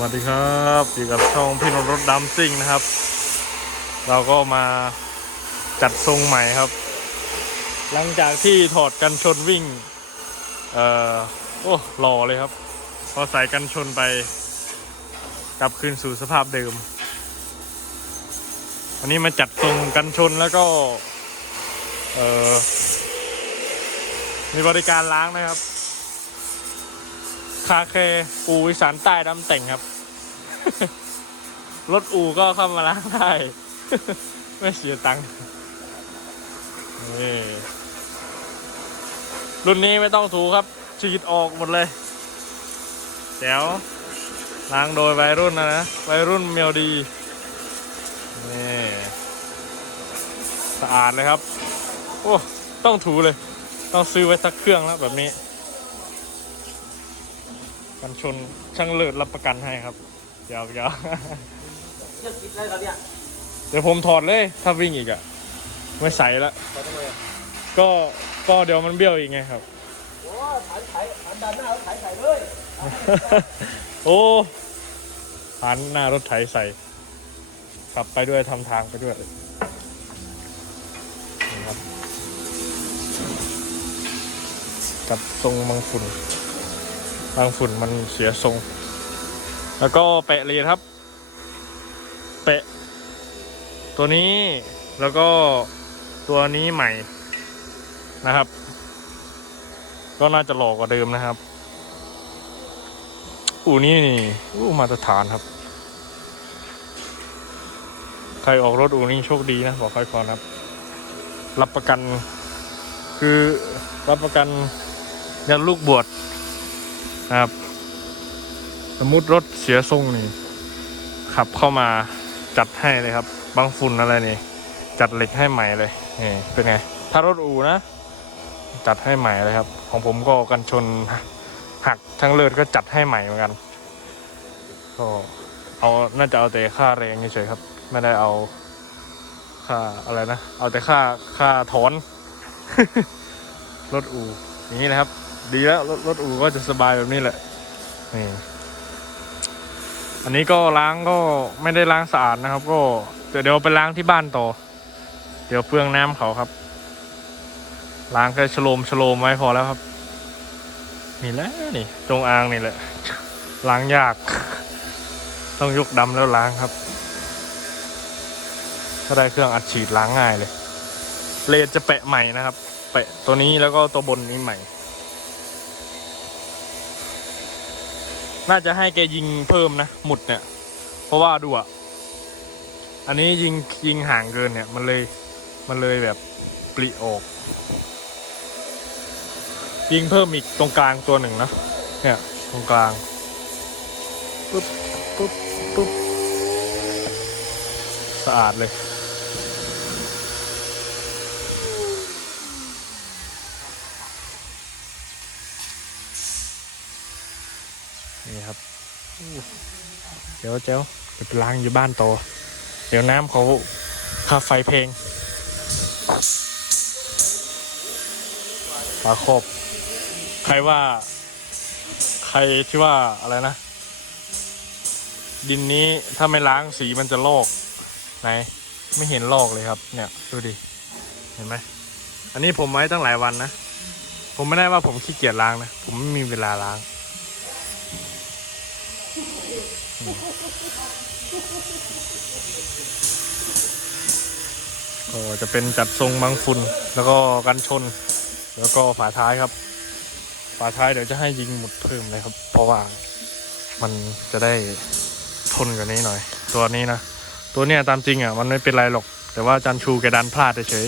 วัสดีครับอยู่กับช่องพี่นนรถดำซิ่งนะครับ เราก็มาจัดทรงใหม่ครับ หลังจากที่ถอดกันชนวิ่ง เอ่อโอ้หล่อเลยครับ พอใส่กันชนไป กลับคืนสู่สภาพเดิม วันนี้มาจัดทรงกันชนแล้วก็ เอ่อมีบริการล้างนะครับ คาเคอูอีสานใต้ดำแต่งครับ รถอูก็เข้ามาล้างได้ ไม่เสียตังค์นี่รุ่นนี้ไม่ต้องถูครับฉีดออกหมดเลยแจ๋วล้างโดยวัยรุ่นนะนะ วัยรุ่นเมียวดีนี่สะอาดเลยครับ โอ้ ต้องถูเลย ต้องซื้อไว้สักเครื่องแล้วแบบนี้ กันชนช่างเลิศรับประกันให้ครับเดี๋ยาวๆเลือกคิดได้แล้วเนี่ยเดี๋ยวผมถอดเลยถ้าวิ่งอีกอะไม่ใส่ละไปทำไมอะก็ก็เดี๋ยวมันเบี้ยวอีกไงครับ โอ้ถ่ายถ่ายอันดันหน้าแล้วถ่ายใส่เลยโอ้หันหน้ารถไถใส่ ขับไปด้วยทำทางไปด้วยนี่ครับกับทรงบางฝุ่น บางฝุ่นมันเสียทรง แล้วก็แปะเลนครับ แปะ ตัวนี้แล้วก็ตัวนี้ใหม่นะครับ ก็น่าจะหลอกกว่าเดิมนะครับอูนี่นี่อู้มาตรฐานครับ ใครออกรถอูนี่โชคดีนะบอกใครก่อนครับ รับประกัน คือรับประกันยันลูกบวช นะครับ สมมุติรถเสียทรงนี่ขับเข้ามาจัดให้เลยครับบางฝุ่นอะไรนี่ จัดเหล็กให้ใหม่เลยนี่เป็นไง ถ้ารถอูนะ จัดให้ใหม่เลยครับ ของผมก็กันชนหักทั้งเลือดก็จัดให้ใหม่เหมือนกันก็เอาน่าจะเอาแต่ค่าแรงเฉยๆครับ ไม่ได้เอาค่าอะไรนะ เอาแต่ค่าค่าถอน รถอูอย่างนี้นะครับ ดีแล้วรถรถอู่ก็จะสบายแบบนี้แหละนี่อันนี้ก็ล้างก็ไม่ได้ล้างสะอาดนะครับ ก็เดี๋ยวเดี๋ยวไปล้างที่บ้านต่อ เดี๋ยวเปลืองน้ำเขาครับ ล้างแค่ชโลมชโลมไว้พอแล้วครับ นี่แหละนี่จงอางนี่แหละ ล้างยาก ต้องยกดำแล้วล้างครับ ถ้าได้เครื่องอัดฉีดล้างง่ายเลย เลดจะแปะใหม่นะครับ แปะตัวนี้แล้วก็ตัวบนนี้ใหม่ น่าจะให้แกยิงเพิ่มนะ หมุดเนี่ย เพราะว่าดูอะ อันนี้ยิงยิงห่างเกินเนี่ย มันเลยมันเลยแบบปลิออก ยิงเพิ่มอีกตรงกลางตัวหนึ่งนะเนี่ยตรงกลางปุ๊บปุ๊บปุ๊บสะอาดเลย นี่ครับเจ้าเจ้าเดี๋ยวไปล้างอยู่บ้านโตอเดี๋ยวน้ำเขาค่าไฟเพลงปลาครบใครว่า ใครที่ว่าอะไรนะ ดินนี้ถ้าไม่ล้างสีมันจะลอกไหน ไม่เห็นลอกเลยครับ เนี่ย ดูดิ เห็นไหมอันนี้ผมไว้ตั้งหลายวันนะ ผมไม่ได้ว่าผมขี้เกียจล้างนะ ผมไม่มีเวลาล้าง ก็จะเป็นจัดทรงบางฝุ่นแล้วก็กันชน แล้วก็ฝาท้ายครับ ฝาท้ายเดี๋ยวจะให้ยิงหมุดเพิ่มเลยครับ เพราะว่ามันจะได้ทนกว่านี้หน่อย ตัวนี้นะ ตัวเนี้ยตามจริงอะมันไม่เป็นไรหรอก แต่ว่าจันชูแกดันพลาดเฉย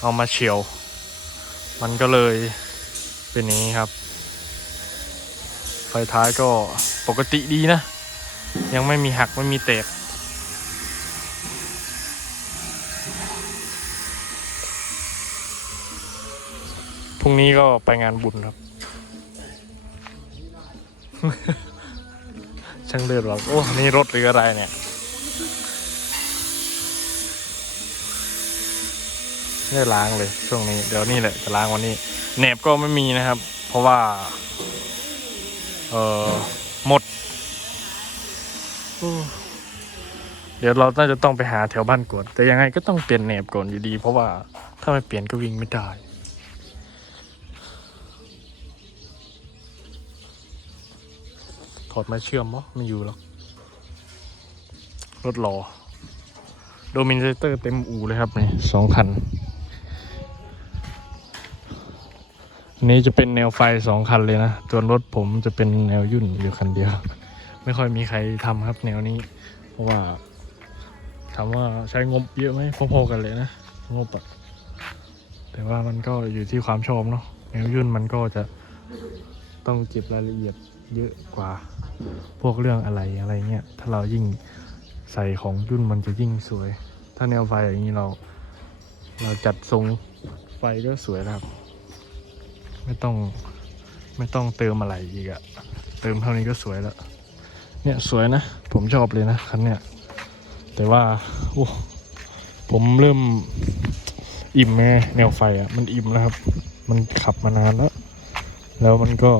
เอามาเฉียว มันก็เลยเป็นนี้ครับ ไฟท้ายก็ปกติดีนะ ยังไม่มีหักไม่มีแตก พรุ่งนี้ก็ไปงานบุญครับ ช่างเลือดบอกโอ้ นี่รถหรืออะไรเนี่ย ไม่ได้ล้างเลยช่วงนี้ เดี๋ยวนี่แหละจะล้างวันนี้แหนบก็ไม่มีนะครับ เพราะว่า เออหมด เดี๋ยวเราน่าจะต้องไปหาแถวบ้านกวดแต่ยังไงก็ต้องเปลี่ยนแหนบก่อนอยู่ดี เพราะว่าถ้าไม่เปลี่ยนก็วิ่งไม่ได้ ถอดมาเชื่อมมั้ไม่อยู่หรอก รถรอ โดมินเตอร์เต็มอู่เลยครับนี่สองคันอัน นี้จะเป็นแนวไฟสองคันเลยนะส่วนรถผมจะเป็นแนวยุ่นอยู่คันเดียว ไม่ค่อยมีใครทำครับแนวนี้ เพราะว่าถามว่าใช้งบเยอะไหมพอๆกันเลยนะงบอะแต่ว่ามันก็อยู่ที่ความชอบเนาะแนวยุ่นมันก็จะต้องเก็บรายละเอียด เยอะกว่าพวกเรื่องอะไรอะไรเงี้ยถ้าเรายิ่งใส่ของยุ่นมันจะยิ่งสวย ถ้าแนวไฟอย่างนี้เรา เราจัดทรงไฟก็สวยแล้วครับ ไม่ต้องไม่ต้องเติมอะไรอีกอะเติมเท่านี้ก็สวยแล้วเนี่ยสวยนะ ผมชอบเลยนะคันเนี้ยแต่ว่าโอ้ผมเริ่มอิ่มแม่แนวไฟอะมันอิ่มแล้วครับ มันขับมานานแล้ว แล้วมันก็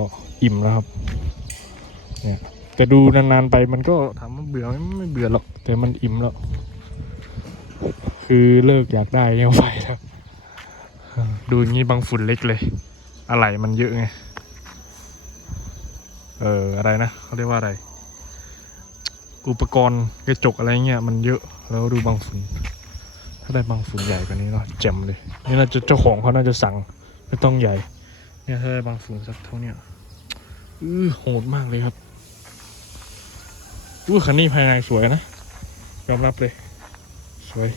อิ่มแล้วครับ เนี่ยแต่ดูนานๆไปมันก็ถามว่าเบื่อไหมไม่เบื่อหรอก แต่มันอิ่มแล้ว คือเลิกอยากได้แนวไฟแล้วดูอย่างนี้บางฝุ่นเล็กเลย อะไรมันเยอะไง เอออะไรนะเขาเรียกว่าอะไร อุปกรณ์กระจกอะไรเงี้ยมันเยอะแล้วดูบางฝุ่นถ้าได้บางฝุ่นใหญ่กว่านี้เนาะแจ่มเลย นี่น่าจะเจ้าของเขาน่าจะสั่งไม่ต้องใหญ่ เนี่ยถ้าได้บางฝุ่นสักเท่าเนี้ยอือโหดมากเลยครับ อู้คันนี้ภายในสวยนะ ยอมรับเลย สวย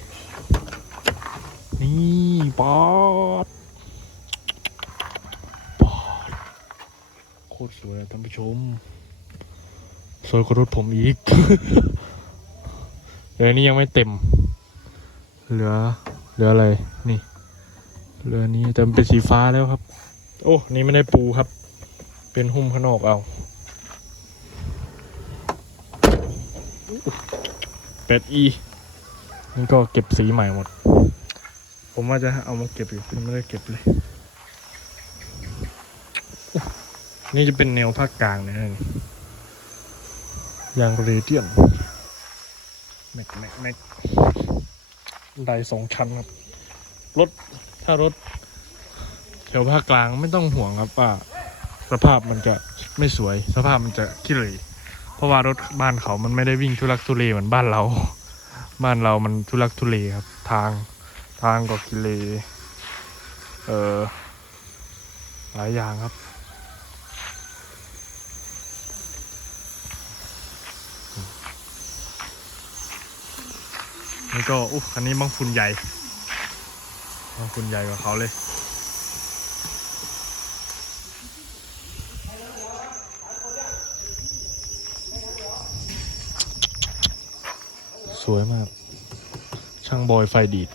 นี่ป๊อดโคตรสวยท่านผู้ชม สวยกว่ารถผมอีกเหลือนี้ยังไม่เต็ม เหลือ เหลืออะไร นี่เหลือนี้แต่มันเป็นสีฟ้าแล้วครับ โอ้ นี่ไม่ได้ปูครับ เป็นหุ้มข้างนอกเอา เป็ดอีนี่ก็เก็บสีใหม่หมด ผมว่าจะเอามาเก็บอยู่ยังไม่ได้เก็บเลย นี่จะเป็นแนวภาคกลางนะนี่ยางเรเดียนแม็กแม็กแม็กไดสองชั้นครับ รถ ถ้ารถแถวภาคกลางไม่ต้องห่วงครับว่าสภาพมันจะไม่สวย สภาพมันจะขี้เหร่ เพราะว่ารถบ้านเขามันไม่ได้วิ่งทุลักทุเลเหมือนบ้านเรา บ้านเรามันทุลักทุเลครับ ทางทางก็ขี้เหร่เออหลายอย่างครับแล้วก็อุ๊คันนี้บางฝุ่นใหญ่บางฝุ่นใหญ่กว่าเขาเลย สวยมาก ช่างบอยไฟดีด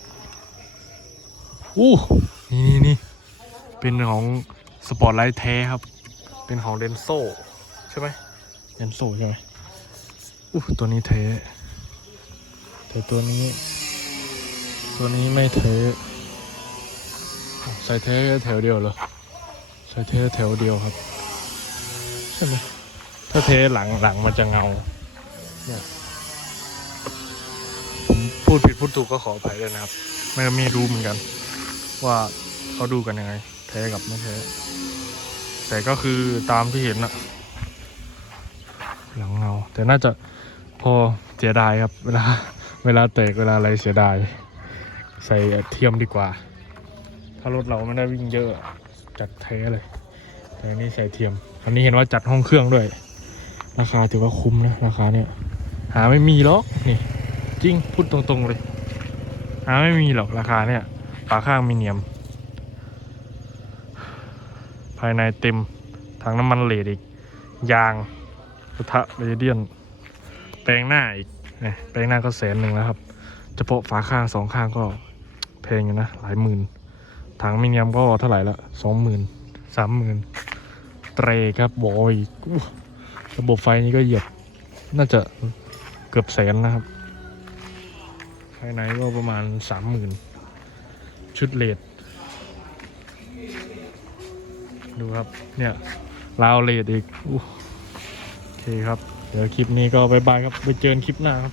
อู้นี่นี่นี่เป็นของสปอร์ตไลท์แท้ครับ เป็นของเดนโซใช่ไหมเดนโซใช่ไหมอู้ตัวนี้แท้ แต่ตัวนี้ ตัวนี้ไม่เทใส่เทแค่แถวเดียวเหรอใส่เทแถวเดียวครับ ใช่ไหมถ้าเทหลังหลังมันจะเงาเนี่ย พูดผิดพูดถูกก็ขออภัยด้วยนะครับ ไม่ไม่รู้เหมือนกัน ว่าเขาดูกันยังไงเทกับไม่เทแต่ก็คือตามที่เห็นอะหลังเงา แต่น่าจะพอเสียดายครับ เวลาเวลาเตกเวลาอะไรเสียดาย ใส่เทียมดีกว่า ถ้ารถเราไม่ได้วิ่งเยอะจัดเทเลย แต่นนี้ใส่เทียมคันนี้เห็นว่าจัดห้องเครื่องด้วย ราคาถือว่าคุ้มนะราคาเนี่ยหาไม่มีหรอกนี่ จริงพูดตรงๆเลยหาไม่มีหรอกราคาเนี่ยฝาข้างมีเนียม ภายในเต็มถังน้ำมันเลดอีก ยางกระทะเรเดียน แปลงหน้าอีกเนี่ยแปลงหน้าก็แสนหนึ่งแล้วครับเฉพาะฝาข้างสองข้างก็แพงอยู่นะ หลายหมื่น ถังมิเนียมก็เท่าไหร่ละสองหมื่นสามหมื่นเตรครับบอยระบบไฟนี้ก็เหยียบ น่าจะเกือบแสนนะครับ ภายในก็ประมาณสามหมื่นชุดเลดดูครับ เนี่ยลาวเลดอีกโอเคครับ เดี๋ยวคลิปนี้ก็บายบายครับ ไปเจอกันคลิปหน้าครับ